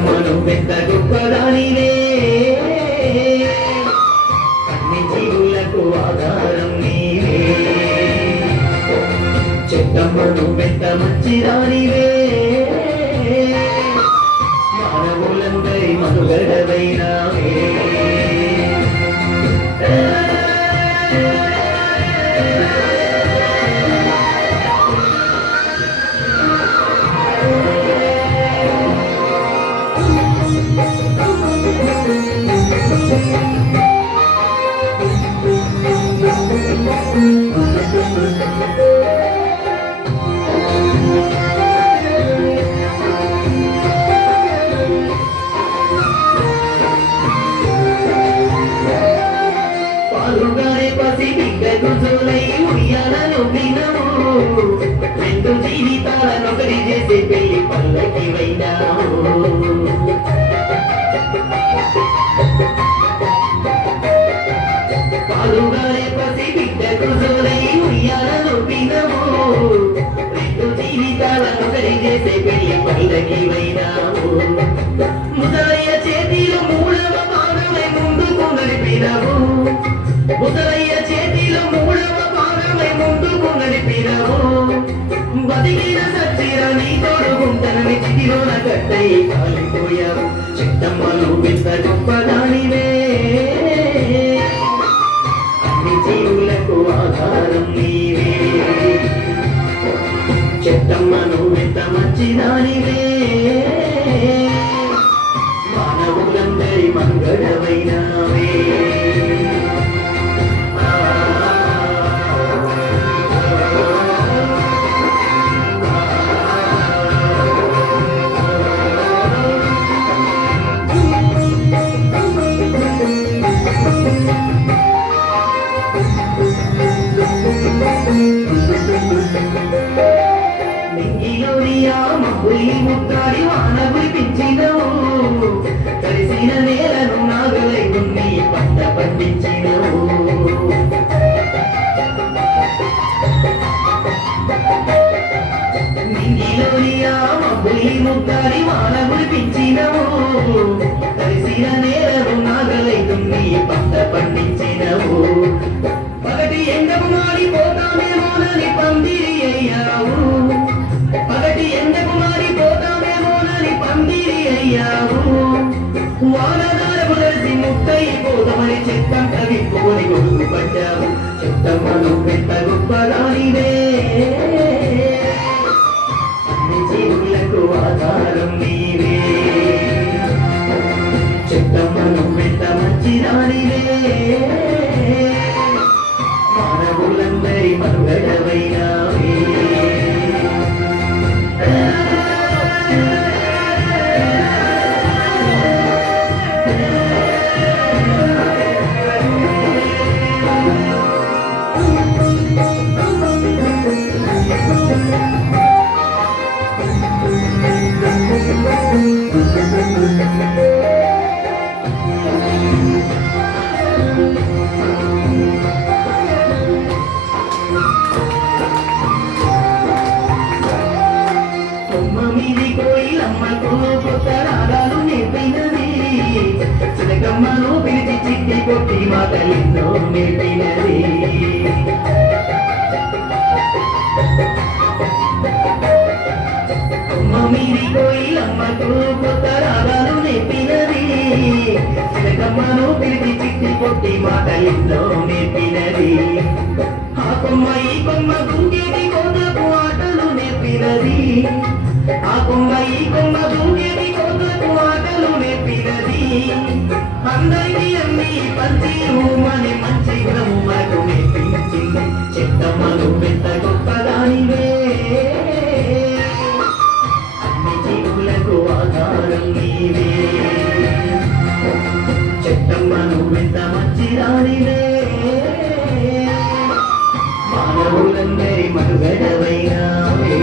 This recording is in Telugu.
చెట్టమ్మను పెద్ద గొప్పదానివే అన్ని జీవులకు ఆధారం నీవే చెట్టమ్మను పెద్ద మంచిదానివే మానవులందరి మనుగడవైనావే రెండు జీవితాలనొకటి చేసే పెళ్లి పల్లకి వైనావు పాలుగానే పసి బిడ్డకు జోలై ఉయ్యాలను పినము రెండు జీవితాలనొకటి చేసే పెళ్లి పల్లకి వైనావు ముసలయ్య చేతిలో మూడవ భాగమై ముందుకు నడిపినవు ముసలయ్య చేతిలో మూడవ భాగమై ముందుకు నడిపినవు బతికిన సచ్చిర నీ తోడుకుంటనని చితిలోన కట్టై కాలిపోయావు చెట్టమ్మను పెద్ద గొప్పదానివే అన్ని జీవులకు ఆధారం నీవే చెట్టమ్మను పెద్ద మంచిదానివే మానవులందరి మంగళమైనవే ముద్దాడి వాన కురిపించినవు కలిసిన నేలను నాగలై ఉన్ని పంట పండించినవు నింగిలోని ఆ మబ్బులి ముద్దాడి వాన కురిపించినవు కలిసిన నేలను నాగలై ఉన్ని పంట పండించినవు పగటి ఎండకు మాడిపోతామేమోనని పందిరి అయ్యావు పగటి ఎండకు మారిపోతామేమోనని పందిరి అయ్యావు వానదారము కలిసి ముక్కైపోతామని చెత్తంట విప్పుకొని గొడుగు పడ్డావు చెత్తమ్మను పెద్ద గొప్పదానివే అన్ని జీవులకు ఆధారం నీవే చెత్తమ్మను పెద్ద మంచిదానివే మానవులందరి మనుగడవైనావే చిలకమ్మను పిలిచి చిట్టి కొట్టి మాటలిన్నో నేర్పినది మీది కోయిలమ్మకు కొత్త రాగాలు నేర్పినది చిలకమ్మను పిలిచి చిట్టి కొట్టి మాటలిన్నో నేర్పినది ఆ కొమ్మ ఈ కొమ్మ దూకేటి కోతకు ఆటలు నేర్పినది ఆ కొమ్మ ఈ కొమ్మ దూకేటి కోతకు ఆటలు నేర్పినది అందరికీ అన్ని పంచి రూమని మంచి బ్రహ్మకు నేర్పించింది చెట్టమ్మను పెద్ద గొప్పదానివే అన్ని జీవులకు ఆధారం నీవే చెట్టమ్మను పెద్ద మంచిదానివే మానవులందరి మనుగడవైనావే